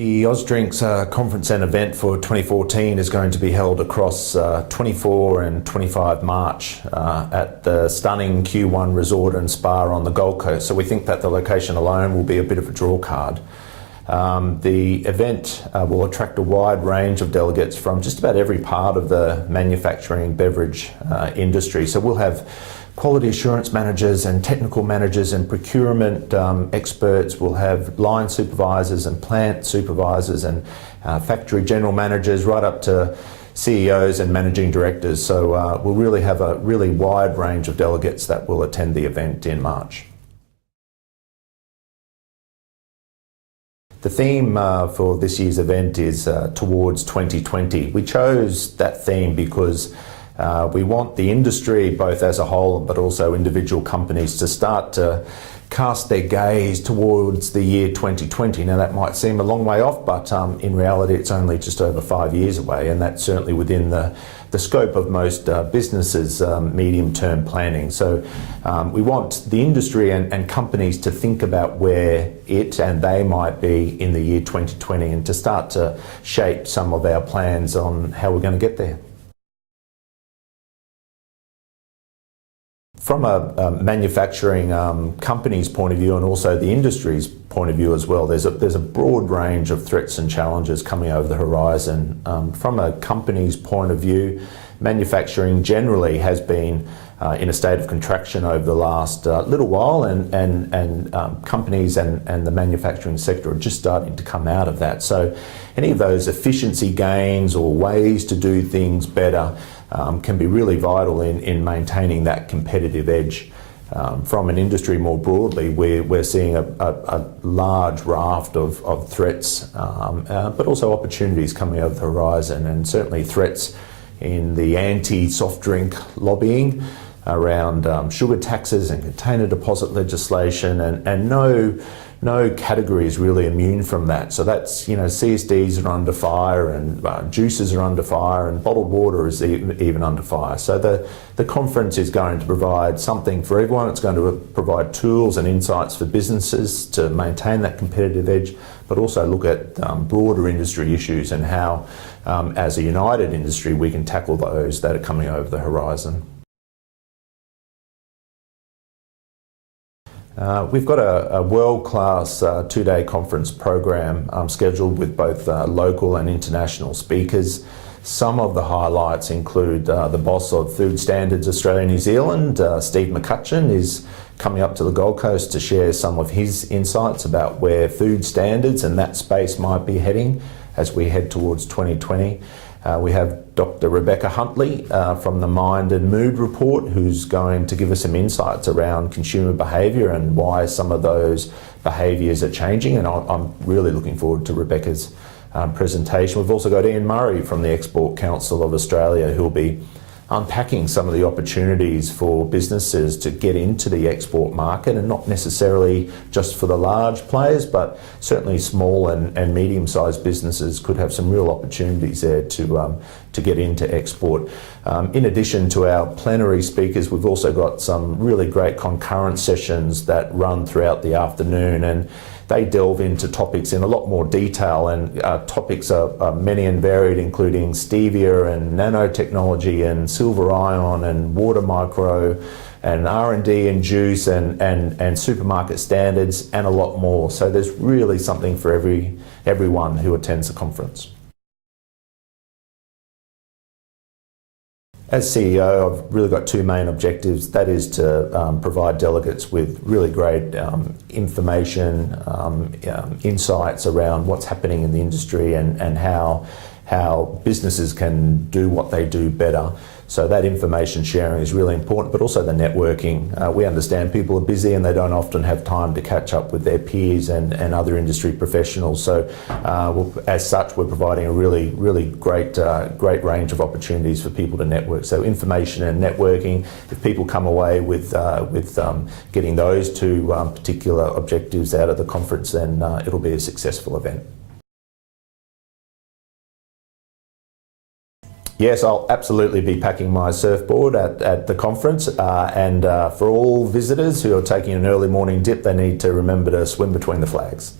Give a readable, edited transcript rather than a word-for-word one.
The ausdrinks conference and event for 2014 is going to be held across 24 and 25 March at the stunning Q1 Resort and Spa on the Gold Coast. So we think that the location alone will be a bit of a draw card. The event will attract a wide range of delegates from just about every part of the manufacturing beverage industry. So we'll have quality assurance managers and technical managers and procurement experts. We'll have line supervisors and plant supervisors and factory general managers right up to CEOs and managing directors. So we'll really have a really wide range of delegates that will attend the event in March. The theme for this year's event is Towards 2020. We chose that theme because we want the industry, both as a whole but also individual companies, to start to cast their gaze towards the year 2020. Now that might seem a long way off, but in reality it's only just over 5 years away, and that's certainly within the scope of most businesses' medium-term planning. So we want the industry and companies to think about where it and they might be in the year 2020 and to start to shape some of our plans on how we're going to get there. From a manufacturing company's point of view and also the industry's point of view as well, there's a broad range of threats and challenges coming over the horizon. From a company's point of view, manufacturing generally has been in a state of contraction over the last little while, and companies and the manufacturing sector are just starting to come out of that. So any of those efficiency gains or ways to do things better can be really vital in maintaining that competitive edge. From an industry more broadly, we're seeing a large raft of threats, but also opportunities coming over the horizon, and certainly threats in the anti-soft drink lobbying around sugar taxes and container deposit legislation, and no category is really immune from that. So that's, CSDs are under fire, and juices are under fire, and bottled water is even under fire. So the conference is going to provide something for everyone. It's going to provide tools and insights for businesses to maintain that competitive edge, but also look at broader industry issues and how, as a united industry, we can tackle those that are coming over the horizon. We've got a world-class two-day conference program scheduled with both local and international speakers. Some of the highlights include the boss of Food Standards Australia New Zealand, Steve McCutcheon, is coming up to the Gold Coast to share some of his insights about where food standards and that space might be heading as we head towards 2020. We have Dr. Rebecca Huntley from the Mind and Mood Report, who's going to give us some insights around consumer behaviour and why some of those behaviours are changing, and I'm really looking forward to Rebecca's presentation. We've also got Ian Murray from the Export Council of Australia, who'll be unpacking some of the opportunities for businesses to get into the export market, and not necessarily just for the large players, but certainly small and medium-sized businesses could have some real opportunities there to get into export. In addition to our plenary speakers, we've also got some really great concurrent sessions that run throughout the afternoon, and they delve into topics in a lot more detail, and topics are many and varied, including stevia and nanotechnology and silver ion and water micro and R&D and juice and supermarket standards and a lot more. So there's really something for everyone who attends the conference. As CEO, I've really got two main objectives. That is to provide delegates with really great information, insights around what's happening in the industry and how businesses can do what they do better. So that information sharing is really important, but also the networking. We understand people are busy and they don't often have time to catch up with their peers and other industry professionals. So as such, we're providing a really great range of opportunities for people to network. So information and networking, if people come away with getting those two particular objectives out of the conference, then it'll be a successful event. Yes, I'll absolutely be packing my surfboard at the conference, and for all visitors who are taking an early morning dip, they need to remember to swim between the flags.